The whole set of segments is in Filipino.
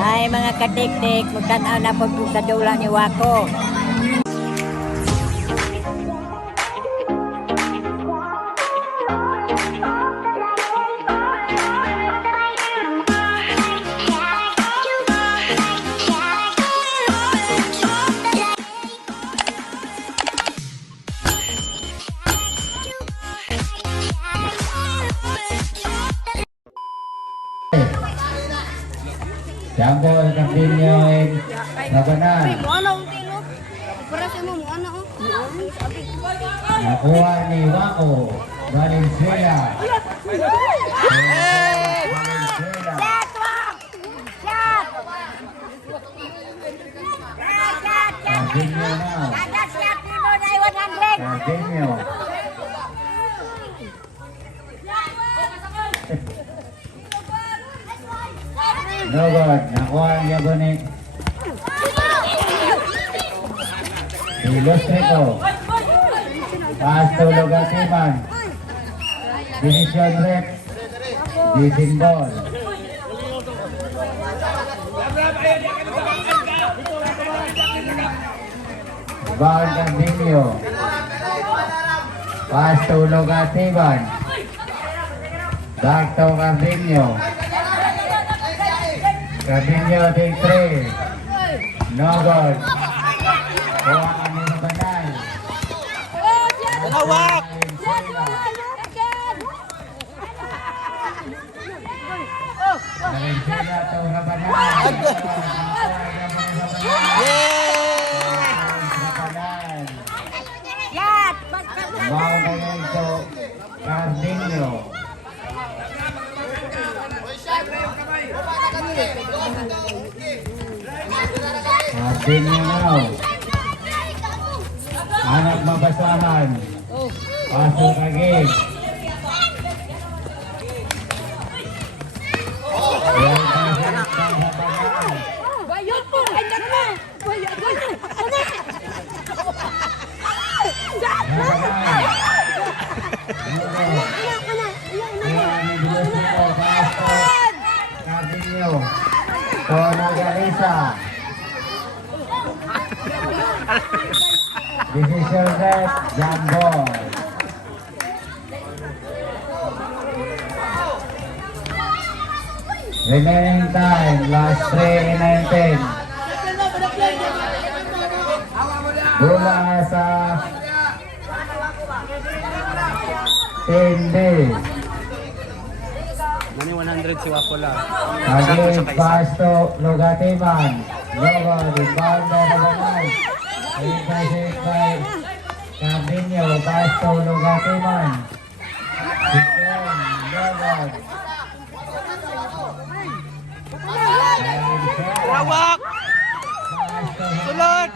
Ay mga katik-tik, magtanaw na po sa dula ni Wako. Jambo ng Binyoy Labanan. Nakuha ni Wako Valenzuela. Valenzuela. Cardinio now. Cardinio. No good. Nakuha niya po ni Ilustrico. Pass to Lugatiman. Decision rep. Decent ball. Ball Cardinio. Pass to Lugatiman. Back to Cardinio. Cardinio take 3. No good. Kuha kami ng banal. Hawak! Valenzuela to Rabanal. Rabanal. Ball ngayon to Cardinio. Cardinio now. Anak mabasahan. Pasok again. Bayot po! Ayan na! Bayot! Cardinio. Tona Garisa. Decision set. Jambo. Remaining time. Last 3 in 19. Bola sa Team D. Mani 100 si Wako lang. Again, pass to Lugatiman. Logo, the ball na naman. Intercept by Cardinio. Pass to Lugatiman. Logo. Hawak! Sulod!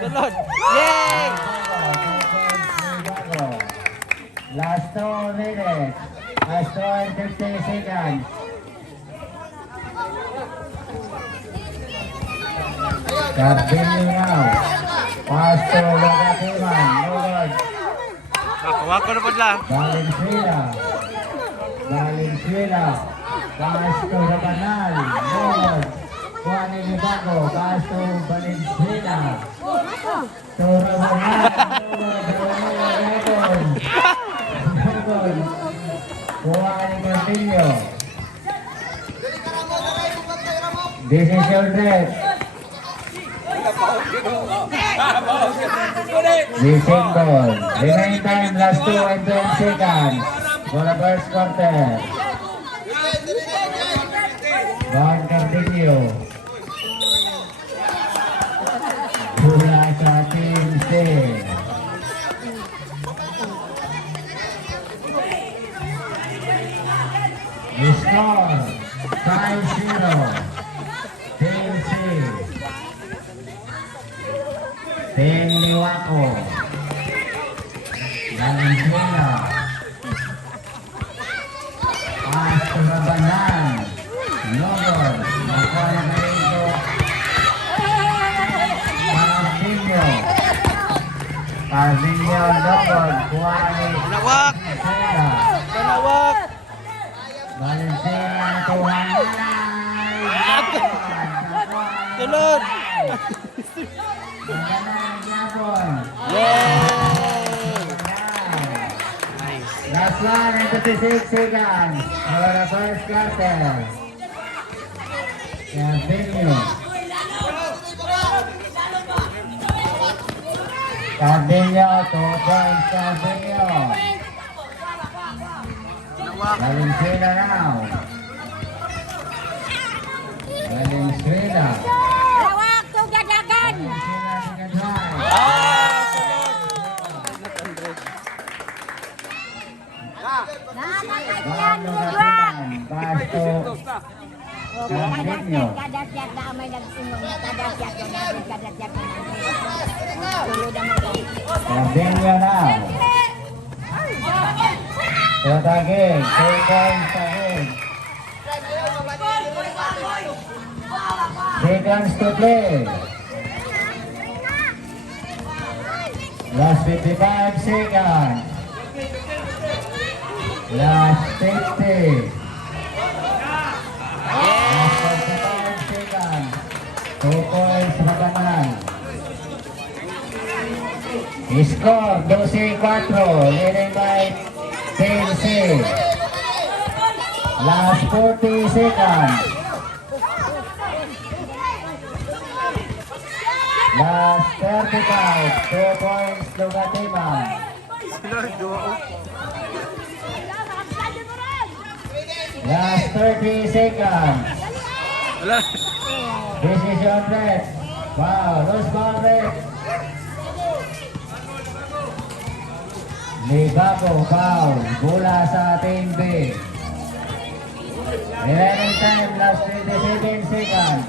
Sulod! Yay! Last 2 minutes. Last 2 and 50 seconds. Cardinio now. Pass to Lugatiman. Lugod. Wako na po lang. Valenzuela. Valenzuela. Pass to Rabanal. Lugod. Juan Elibago. Pass to Valenzuela. To Rabanal. Lugod. Lugod. Juan Cardinio. Decision red. Decent ball. Remaining time, last 2 and 10 seconds. For the first quarter. Juan Cardinio. Bola sa Team C. Score 5-0. Team C. Team Liwako. Valenzuela. Pass to Rabanal. Logor. Nakuha na ito. Cardinio. Cardinio, Logor. Kuha ni Hawak! Valenzuela. Hawak! Valentina Tuhanay. Sunod! Yay! Nice. Last one in 56 seconds for the first quarter. Continue. Continue, 2 points, continue. Valentina now. Valentina. Lawak, tugadagan! Valentina second try. Pass to continue. Kadasiat na may nagsimong kadasiat ko na kadasiat ko na. Tulod ang mga. Continue now. Shot again. 2 points again. Seconds to play. Last 55 seconds. Last 50. Last 45 seconds. 2 points Bataman. Score 12-4, leading by PNC. Last 40 seconds. Last 35, 2 points Lugatiman. Last 30 seconds. Wala. Decision red. Wow, loose ball red. Libago, foul. Bola sa team B. Remaining time, last 27 seconds.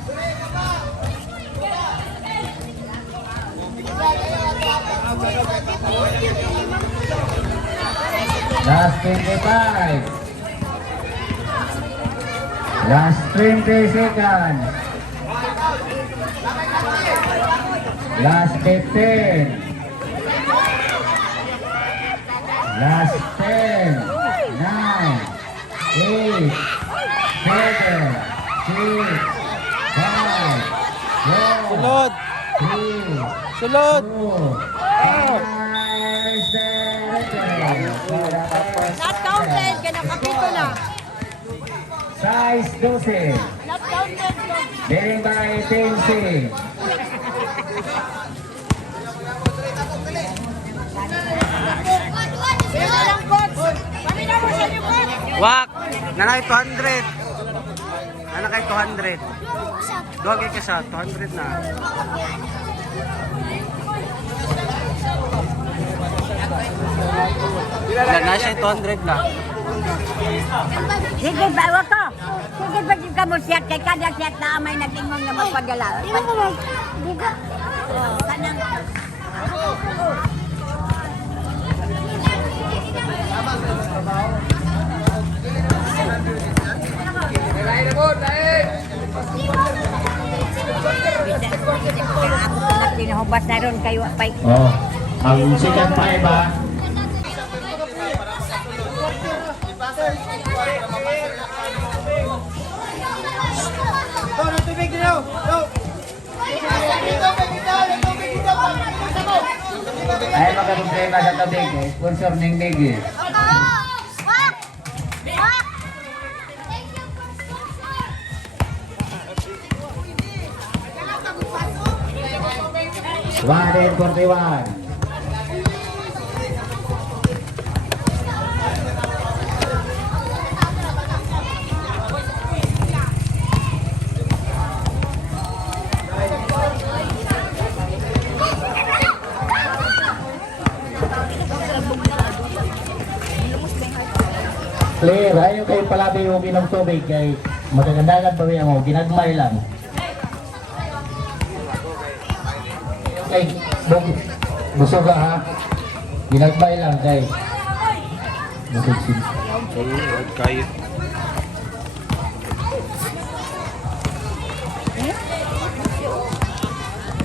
Last 25. Last 20 seconds. Last 15. Last 10, 9, 8, 7, 6, 5, 4, Sunod! 3, Sunod! 2, 1. Not counted, kinakapito na. Size 12. Not counted. Leading by PNC. Sino lang, coach? Pamina mo sa inyo, coach. Wak! Nanakay 200. Nanakay 200. Duwag ka sa 200 na. Wala na siya 200 na. Sige ba, wag ko. Sige ba yung kamusyat kay kadasiat na may nagingong na magpadala. Diga. Kanang. Tinahubas na ron kayo apay. Oh, ang second 5 ah. Ay, magka-problema sa tubig eh. Sponsor ng Nigi. One and 41. Clear, ayaw kayo palabi yung uminom tubig kay magagandagan pa rin mo, ginagmay lang. Kay, busog ka ha, ginagmay lang kay. Busog si. Huwag kayo.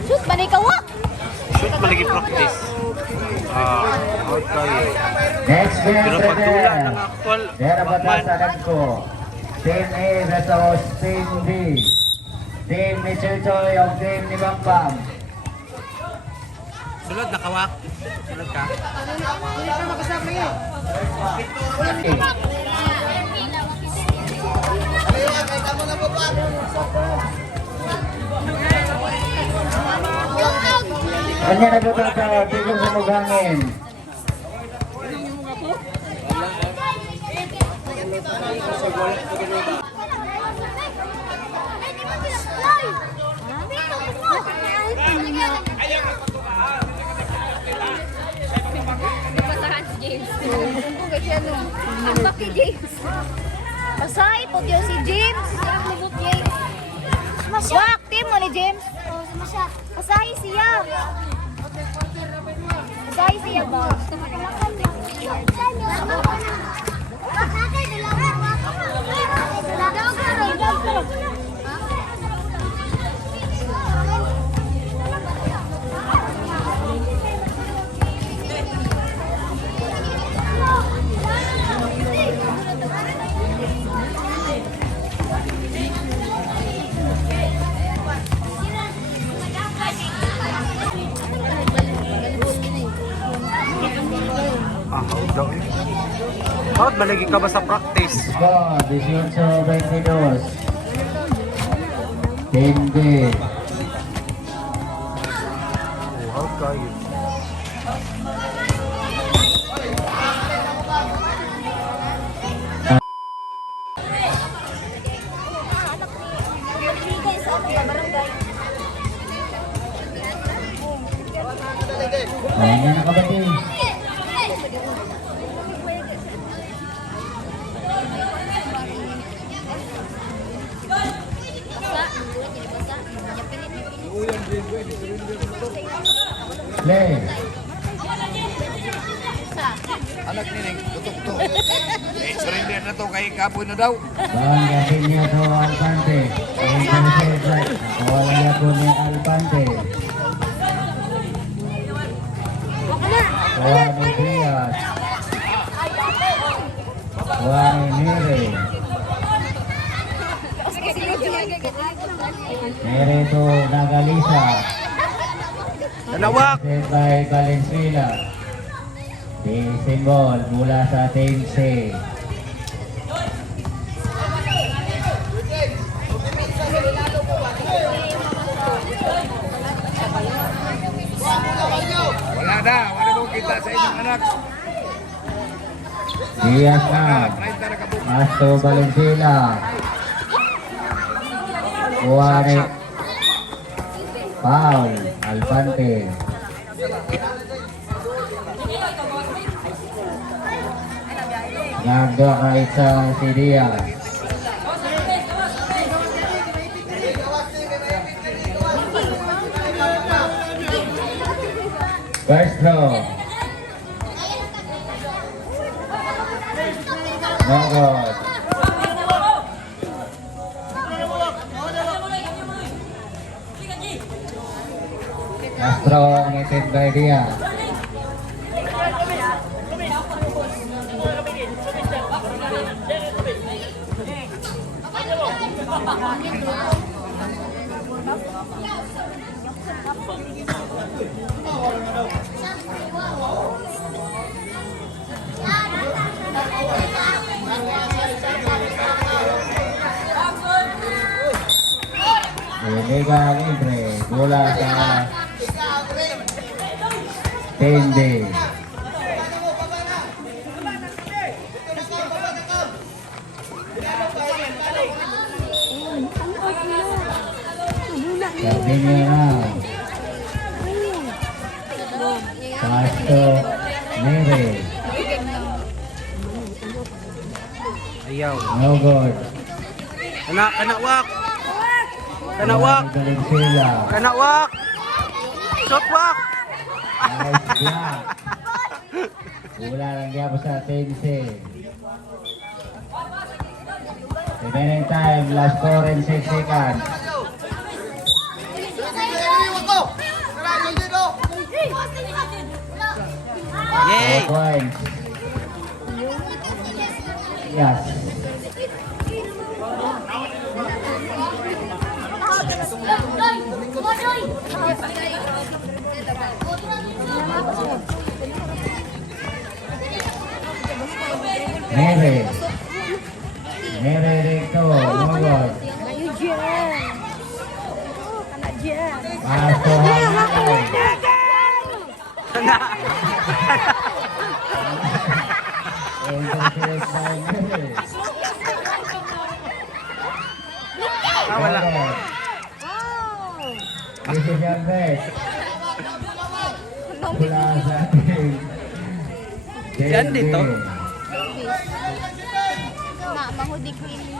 Sus, manay ka, wak. Shoot malagi practice. Huwag kayo. Next game, Pero pag tula Feder. ng actual, Feder Batman. batas sa Dagko. Team A versus Team B. Team ni Chuchoy o Team ni Bambam. Sulod, nakawak. Sulod ka. Kanya na buta sa tigong sa maghangin. Pasay po yun si James. Ang libot James. Wak, team mo ni James. Pasay siya. Pasay siya ba? Ah, hold daw eh. Out, malagi ka ba sa practice? Score, 18-22. Team B. Oh, out kayo. Kanya na kabati. Play. Anak ni Neng, tutok to. Surrender na to kay kapoy na daw. Bang yakinnya to Alpante. Awalnya po ni Alpante. Juan Diaz. Juan Mere. Mere to Nagalisa. Dalawak. Set by Valenzuela. Di simbol mula sa Team C. Wala mo kita sa inyong anak. Diaz na. 30 na kabuk. Asto Valenzuela. Juan Paul Alpante. Nagdo ka isa si Diaz. First throw. No good. Last throw committed by Diaz. Illegal entry bola sa Tende. Sabinya na. Pasto Mere. Ayaw. No good. Kanawak. Kanawak. Valenzuela. Kanawak. Shot walk. Nice block. Bola lang niya po sa Tense. Remaining time, last 4 and 6 seconds. Yay! 4 points. Yes. Nere. Nere Recto. Nogod. Kayo dyan. Kana dyan. Pasto Halay. Intercept by Nere. Wala. Nogod. Decision red. Pula sa ating. Diyan dito. Mahudi ko ini.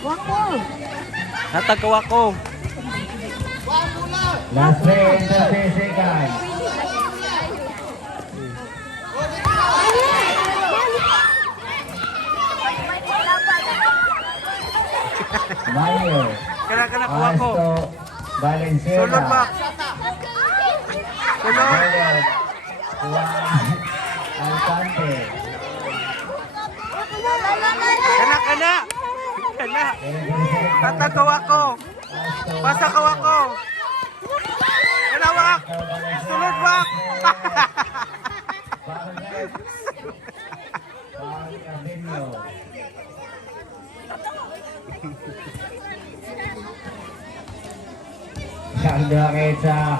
Wako. Natagawa ko. Last 3 into 3 seconds. Mayo. Kana kuha ko. Pasto Valenzuela. Sulod ba? Sulod. Nogod. Juan Alcante. Kana. Kana. Natagawa ko. Basta kawa ko. Kana wak. Sulod wak. Sangga Kesa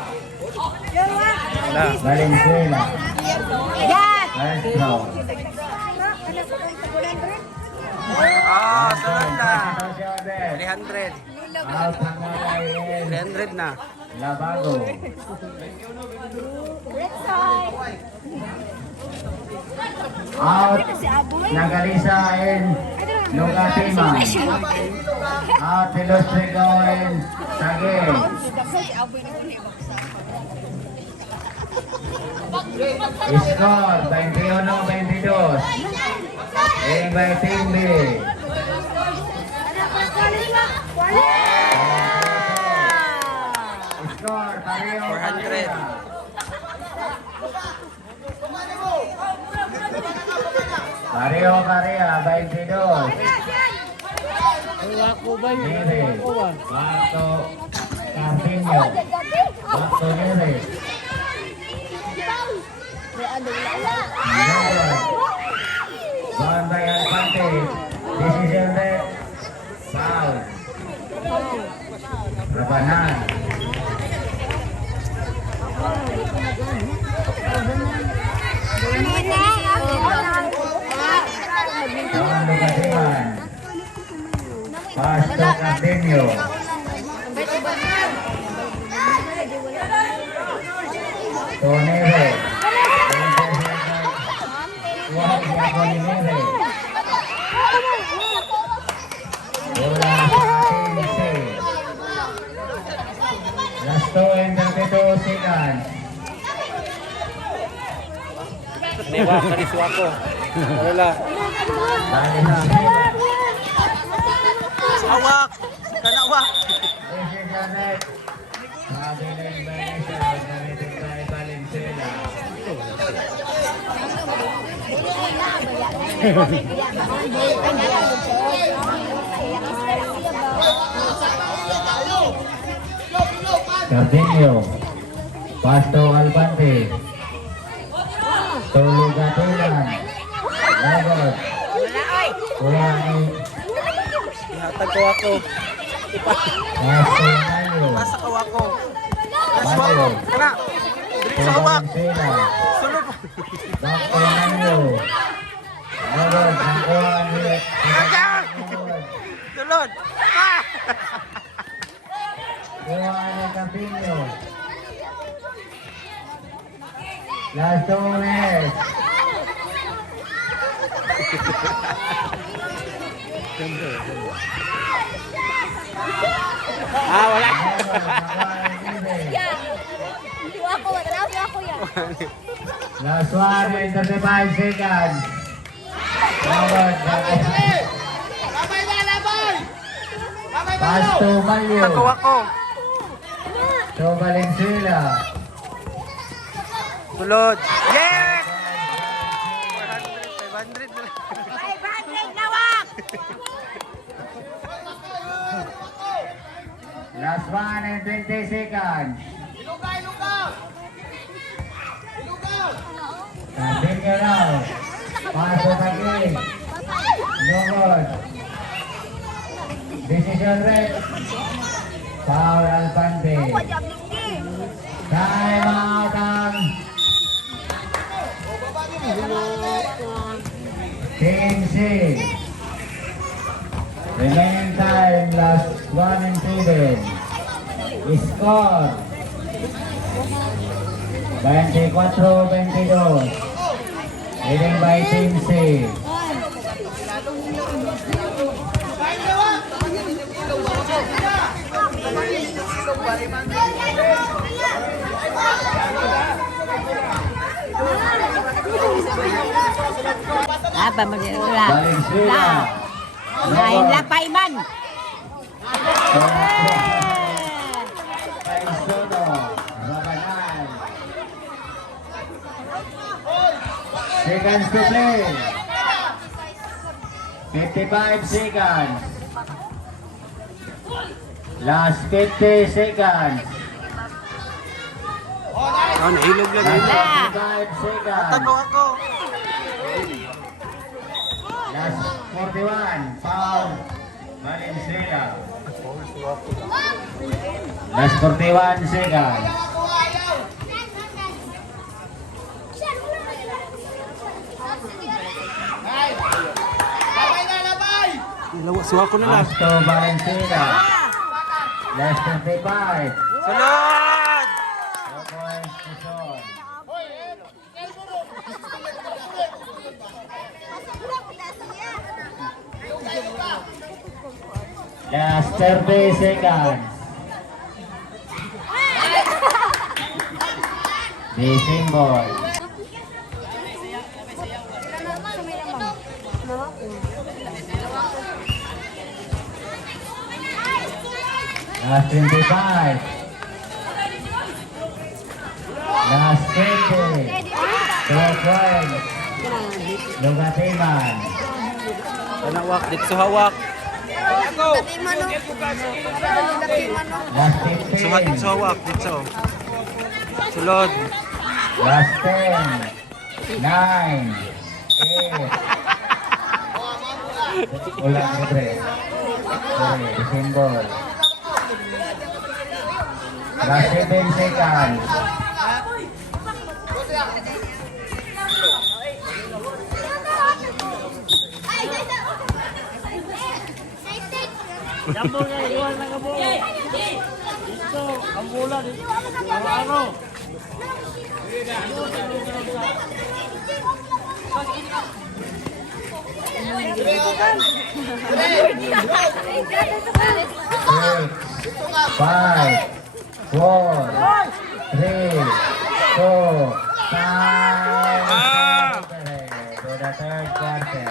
Valenzuela. Yes. Maestro. Sunod na. 300. Out ang mga 300 na. Labago. Out Nagalisa and Lugatima. Out Ilustrico and Sagay. Score 21-22. Game by Team B. Score pareho 400. Pareho 22. Nere. Wakto Carpino. Wakto Nere. Bawang by Alpante. Decision red. Foul. Labanan. Bawang Lugatiman. Pasto Cardenio. Tonere. Wah, Nere. Bola Atinse. Last 2 and 32 seconds. Dewa, kariswa ko. Wala. Valenzuela. Awak. Kana wak. Decision red. Sabi na yung Vanessa. Narinig tayo Valenzuela. Cardenio. Pasto Alpante. Tulugatulan. Nogod. Kuwani. Natagawa ko. Pasto Mayo. Basta kawa ko. Kariswa ko. Kana. Diri sa awak. Valenzuela. Sulod. Pasto Mayo. Nogod. Ang kuwani. Sulod. Ah! Kuwani Cardenio. Last 2 minutes. Wala. Last 1 and 35 seconds. Nogod. Pasto Mayo. Natagawa ko. So Valenzuela. Sulod. Yes! 400, 500 na. 500 na wak. Last 1 and 20 seconds. Continue now. Pasok lagi. No good. Decision red. Foul Alpante. Time out ang Team C. Remaining time, last 1 and 7. Score 24-22. Leading by Team C. Apa magigula? Valenzuela. Lain lapay man. Soto. Rabanal. Seconds to play. 55 seconds. Last 50 seconds. Oh, nahilog lang yun. Wala. 55 seconds. Tanong ako. Last 41. Foul. Valenzuela. Last 41 seconds. Suwa ko na lang. Last to Valenzuela. Last 25. Sunod! 2 points to Son. Last 30 seconds. The symbol. Last 25. Last 20. 2 points. Lugatiman. Panawak, dito sa hawak. Last Suhat 15. sa hawak, dito. Sulod. Last 10. 9. 8. Ulang ke 3. Sorry, the symbol. Last 7 seconds. Six, 5, 4, 3, 2, time. To the third quarter.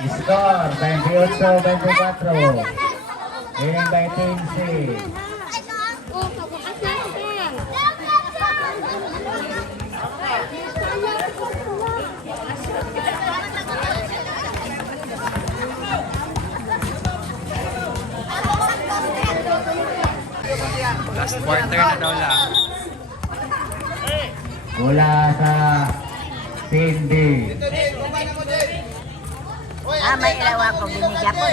Score 28-24. Leading by Team C. Last quarter na daw lang. Bola sa Team B. May ilaw ako binigyan po.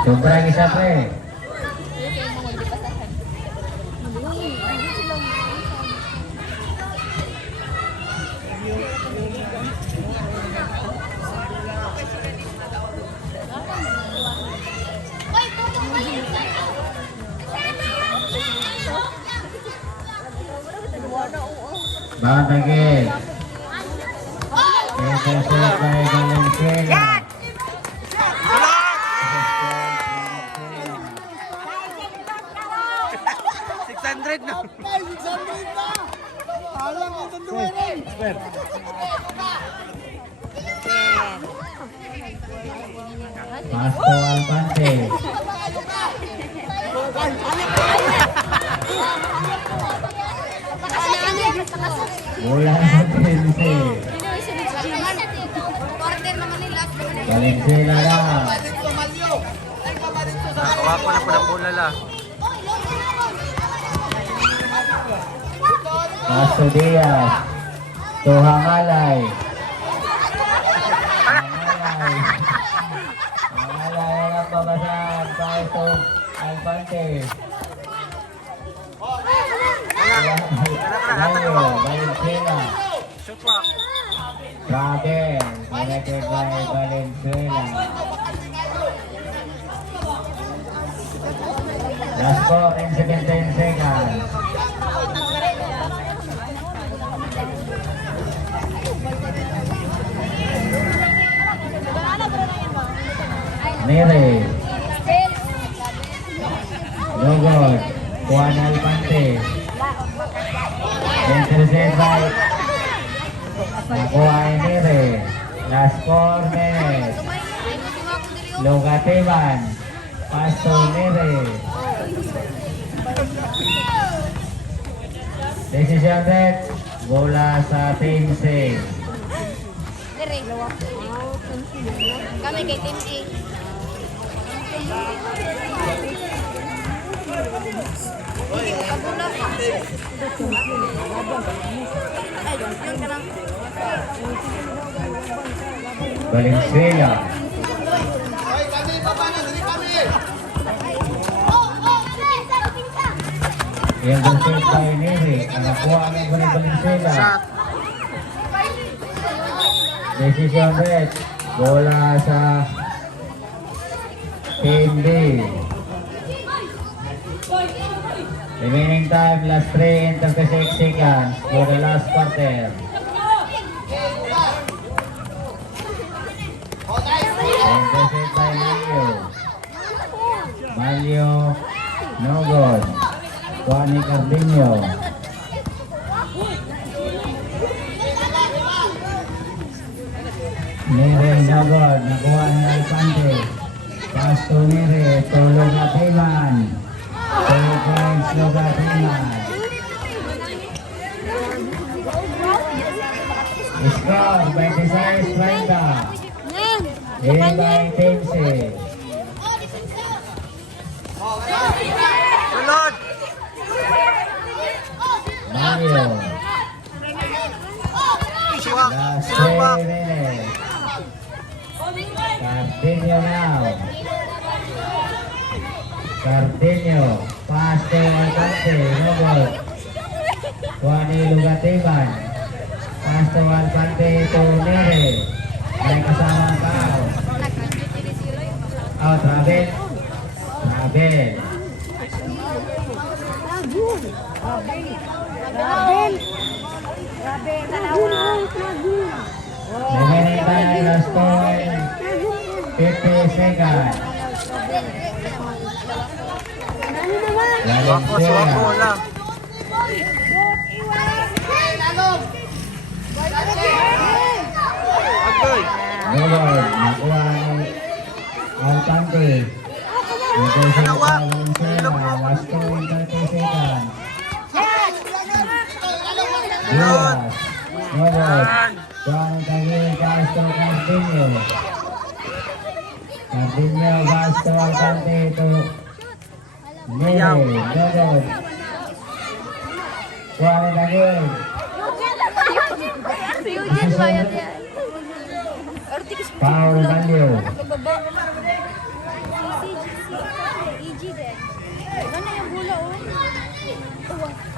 Sobrang isa pre. Babagay. Intercept by Valenzuela. 600 na. Pasto Alpante. Bola sa Team C. Valenzuela na. Wako na po ng bola la. Pasto Diaz. To Hangalay. Hangalay ang pabasan. Pasto Alpante. Mayo, Valenzuela. Shoot wak. Travel. Connected by Valenzuela. Last score in 17 seconds. Nere. Logod. Juan Alpante. Intercept by Nakuha ay Nere. Last 4 minutes. Logatiman. Pasto Nere. Decision set. Bola sa Team C. Kami kay Team A. Valenzuela. Yang berset by Nere. Nakuha ang Valenzuela. Shot. Decision set. Bola sa Team B. Remaining time, last 3 and 36 seconds for the last quarter. Intercept by Malio. Malio, no good. Juani Cardinho. Nere, no good. Nakuha ni Alpante. Pasto Nere, tulog at Iman. 2 points, Logatiman. Score, 26-30. Lead by Team C. Sulod. Mario. Siwak. Last Siwak. 3 minutes. Cardinho now. Cardinho. Pass to Alcante. No good. Juani Lugatiman. Pass to Alcante to Nere. May kasama ka. Oh, travel. Travel. Remaining time, last point. 50 seconds. Wako, siwak bola. Agoy. Lord, nakuha ni Alcante. Intercept Dalawa. by Valenzuela. Last 2 and 30 seconds. Diaz. No good. Juan Taguil, Castro, Cardinho. Cardinho, Castro, Alcante to Nere. No good. Juan Taguil. Paul Manlio.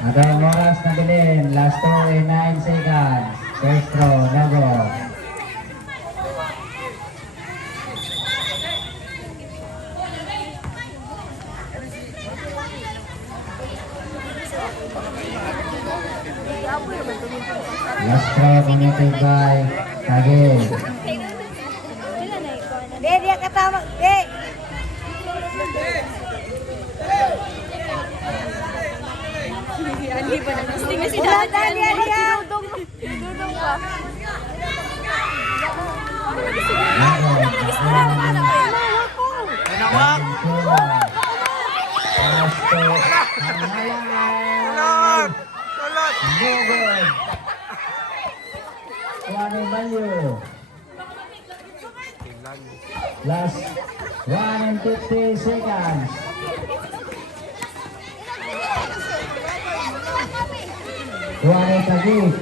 Ada yang oras na bilin. Last 2 and 9 seconds. First throw, no good. Last throw committed by Taguil. Dia kata, Dek. Ulang tadi dia. Dudong pa. Nawak. Sulod. Sulod. Juan Manlio. Ilan. Last 1 and 50 seconds. Juan Tagig.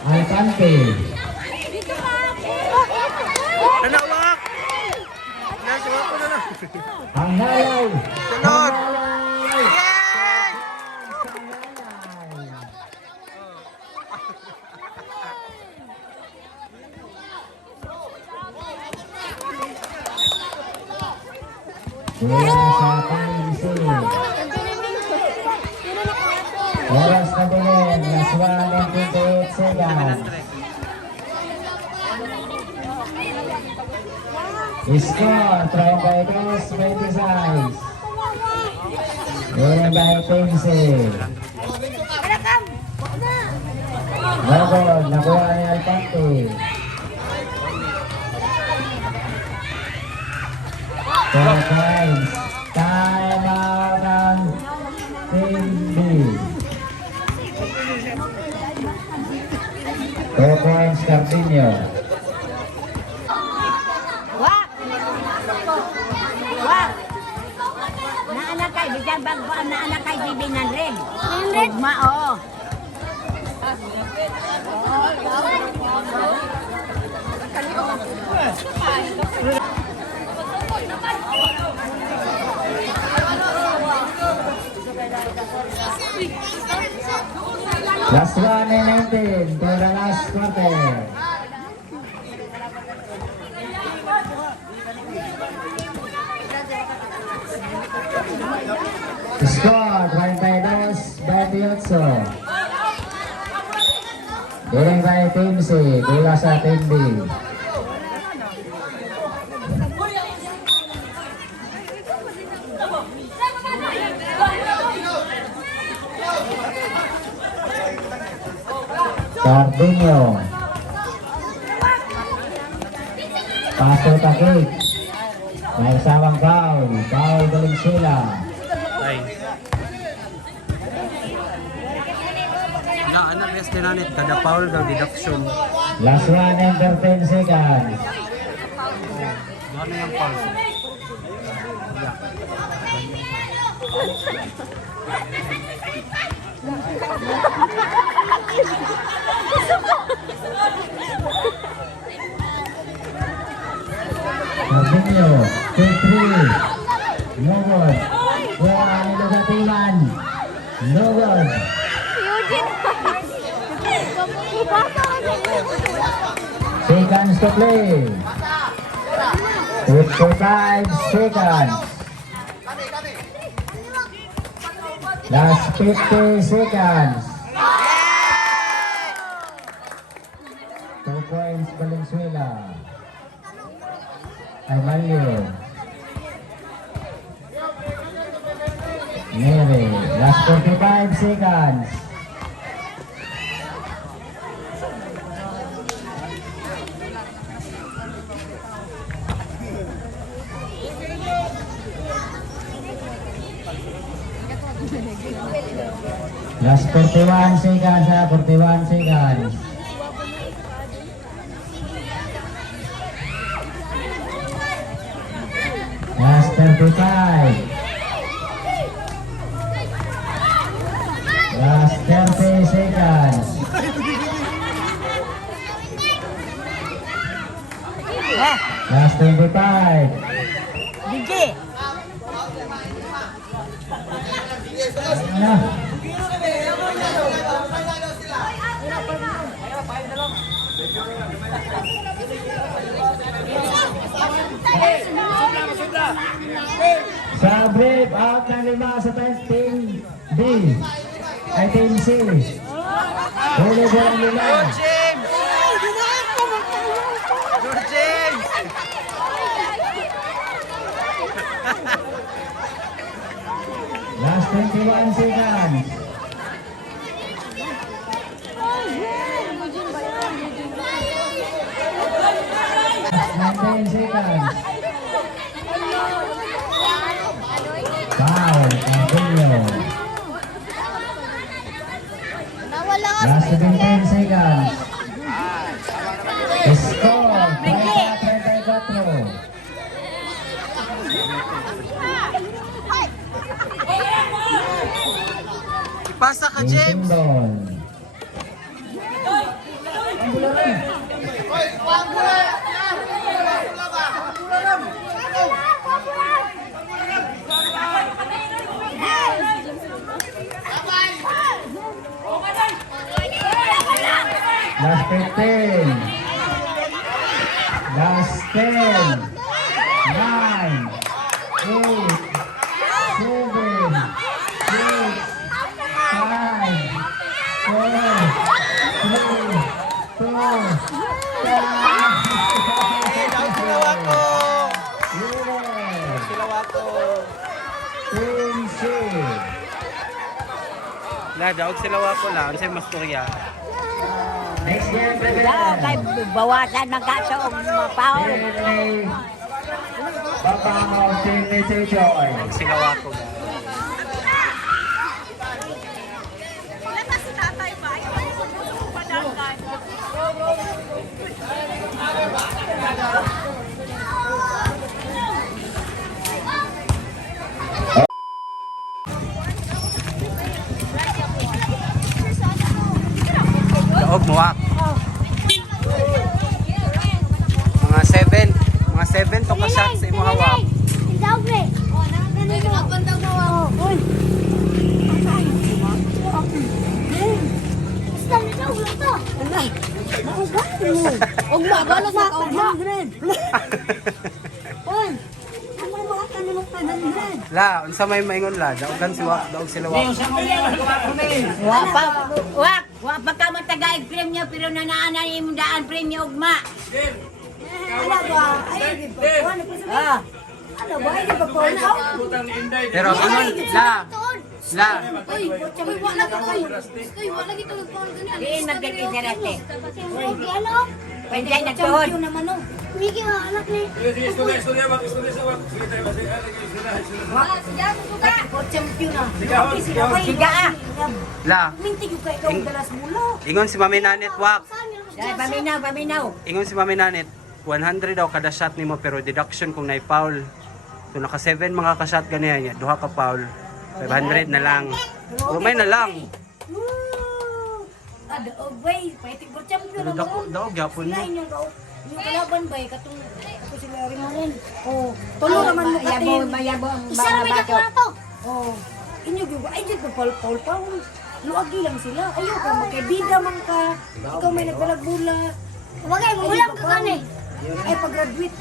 Alcante. Ano, wak? Nasuwa ko na lang. Ang halay. Sunod. Ang halay. Yay! Wala sa pansin. Oras na din. Last 1 and 28 seconds. Score, try by Chris, 26. Winning by 15. Bagod, nakuha ni Alcante. Four points. Time out ng Team B. 2 points, Carpino. Wak! Wak! Naanak kay, bisan bang ko ang naanak kay Bibi ng red. 900? Ugma, oo. Last 1 and 19 to the last quarter. Score 22-28. Galing by Team C, bola sa Team B. Cardenio. Paso Takik. May kasamang foul. Foul Valenzuela. Ay. Na, anak, yes, tinanit. Kada foul daw, deduction. Last 1 and 13 seconds. Ano yung foul? Cardenio. 2-3. No good. Wala ni Lugatiman. No good. Eugene! Seconds to play. 55 seconds. Last 50 seconds. 2 points Valenzuela. Armalio. Nere. Last 45 seconds. Last 41 seconds, 41 seconds. Last 35. Last 30 seconds. Last 25. Bigi! Ano? Sa brief, out ng 5 sa Team B. Ay Team C. Huli po ang 5. James! George James! Last 21 seconds. Last 19 seconds. Foul, Cardenio. Nawala ka Last sa 17 seconds. Score, Bigi! 30-34. Basa ka, James. Sundol. Last 15. Last 10. 9. 8. 7. 6. 5. 4. 3. 2. Silawako. Zero. Silawako. Team C. Daog silawako lang. Ano sa'yo mas Korea? Next game, Daw, kay prepare. bawasan ng kaso o paul. Team Babangaw, Team ni Joy. Silawako. Daog muwak. Mga 7. Mga 7 to ka shot sa imo hawak. Daog ni. Oh, nakaganito. Nagpantang mo ako. Uy. Basta na daw, wala to. Ugma, bala sa ugma. Uy. Ano mga kanunong kanunong? La, unsa may maingon la? Daogan si wak, daog silawako. Wa pa ka matagaig premyo pero nanaanan imong daan premyo ugma. Ano ba? Ay, ano pa sabi? Ah, Ano ba? Ay, di ba po na? Pero ingon la, la. Uy, wala gito. Uy, wala gito nagpaul ganyan. diin magdikisirate. Uy, ano? Pwede nagtuhod. Champion naman oh. Miki nga anak ni. Champion na. Siga ah. La, Minti yung kayo kong dalas mula. ingon si Mami Nanit wak. Dahil paminaw, paminaw. Ingon si Mami Nanit 100 daw kada shot nimo pero deduction kung nay foul. So naka 7 mga ka-shot ganiyan niya, duha ka foul. 500 na lang. Rumay na lang. Ada obay, pwede ko champion Pero daog gyapon mo. Sila inyong kalaban ba katong ako sila rin rin. Oh, tulo naman mo katin. Mayabong, Isa na may bato. kakwato. Oh, inyo gyud ay jud pal pa. Luagi lang sila. Ayo ka magkabida man ka. Ikaw may nagbalag-bula. Wagay mo ulam ka kani. Ay pag-graduate